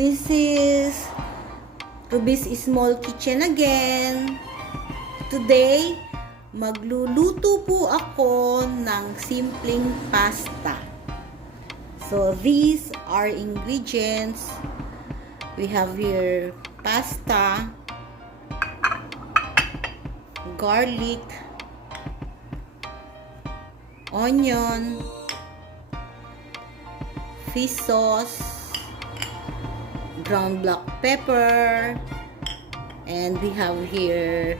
This is Ruby's Small Kitchen again. Today, magluluto po ako ng simpleng pasta. So, these are ingredients. We have here pasta, garlic, onion, fish sauce, ground black pepper, and we have here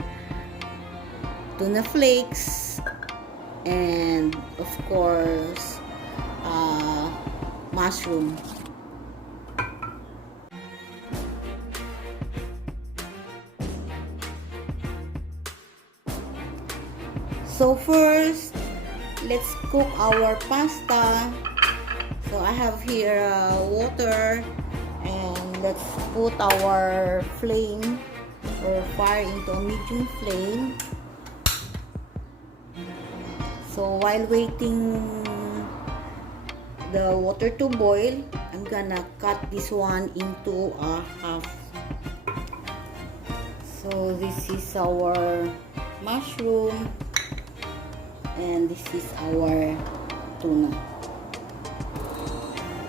tuna flakes, and of course mushroom. So first, let's cook our pasta. So I have here water, and let's put our flame or fire into a medium flame. So while waiting the water to boil, I'm gonna cut this one into a half. So this is our mushroom, and this is our tuna.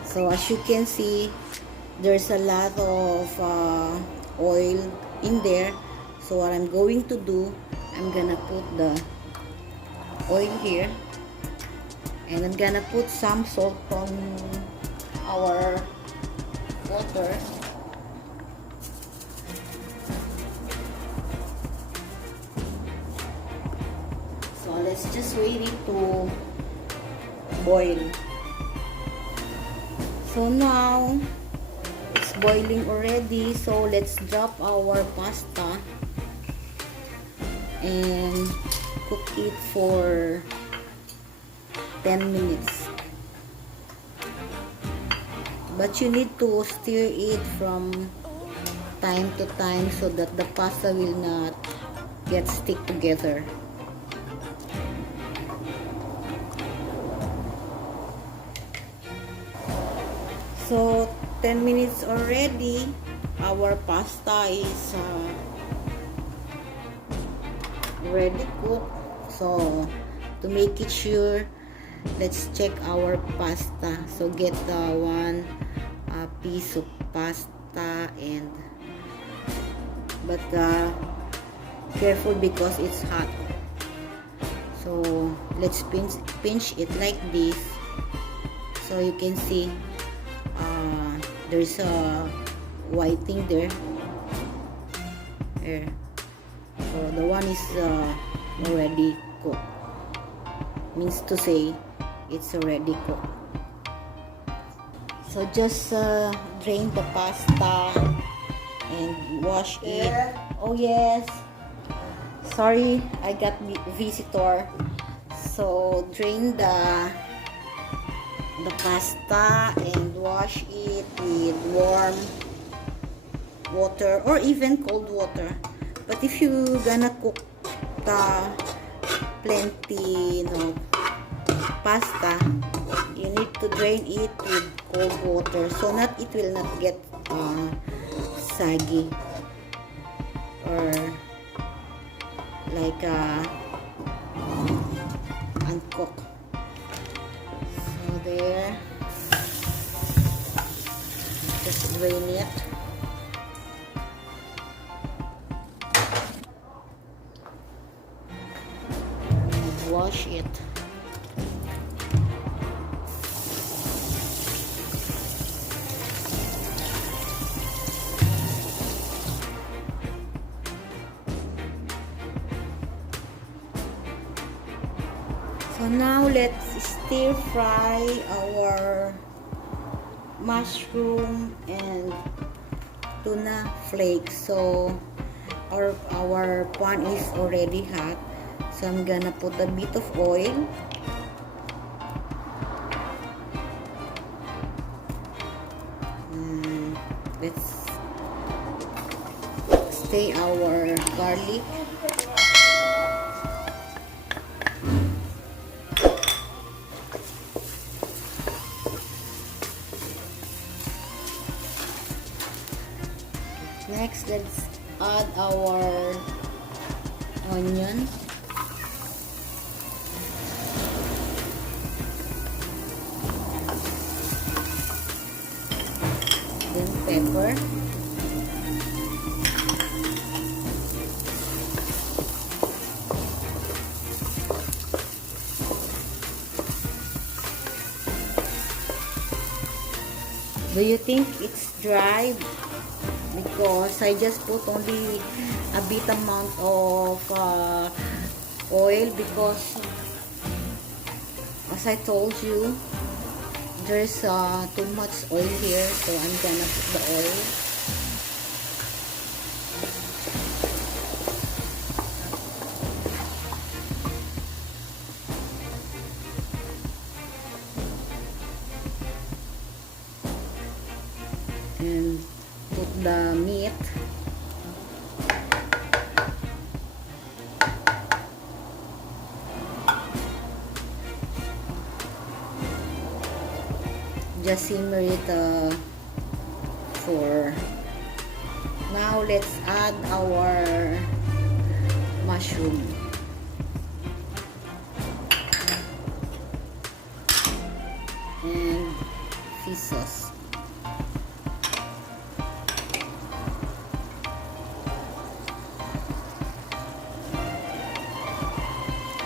So as you can see, there's a lot of oil in there. So what I'm going to do, I'm gonna put the oil here, and I'm gonna put some salt from our water. So let's just wait it to boil. So now it's boiling already, so let's drop our pasta and cook it for 10 minutes. But you need to stir it from time to time so that the pasta will not get stick together. So 10 minutes already, our pasta is ready cooked. So to make it sure, let's check our pasta. So get one piece of pasta, and but careful because it's hot. So let's pinch it like this, so you can see there's a white thing there. So the one is already cooked. Means to say it's already cooked. So just drain the pasta and wash it. Oh yes, sorry, I got visitor. So drain the pasta and wash it with warm water or even cold water. But if you gonna cook the plenty pasta, you need to drain it with cold water so that it will not get saggy or like uncooked. So there, just drain it. Wash it. So now let's stir fry our mushroom and tuna flakes. So our pan is already hot. So I'm gonna put a bit of oil. Let's stir our garlic. Next, let's add our onion. Then pepper. Do you think it's dry? Because I just put only a bit amount of oil, because as I told you, there's too much oil here, so I'm gonna put the oil. And put the meat. Just simmer it for now. Let's add our mushroom. And fish sauce.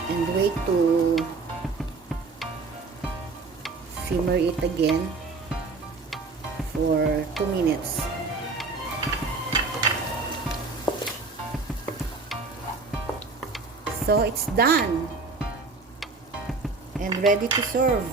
And wait to simmer it again for 2 minutes. So it's done and ready to serve.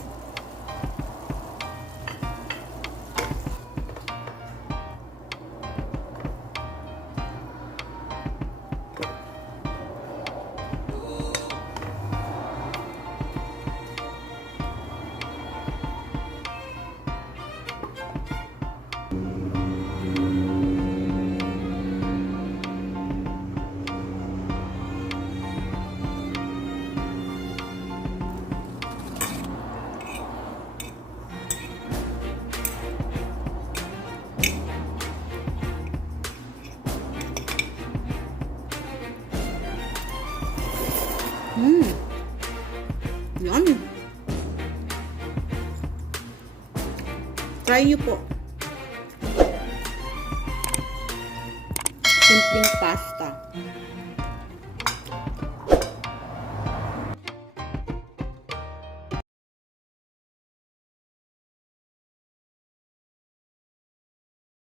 Yummy. Try nyo po. Simpleng pasta.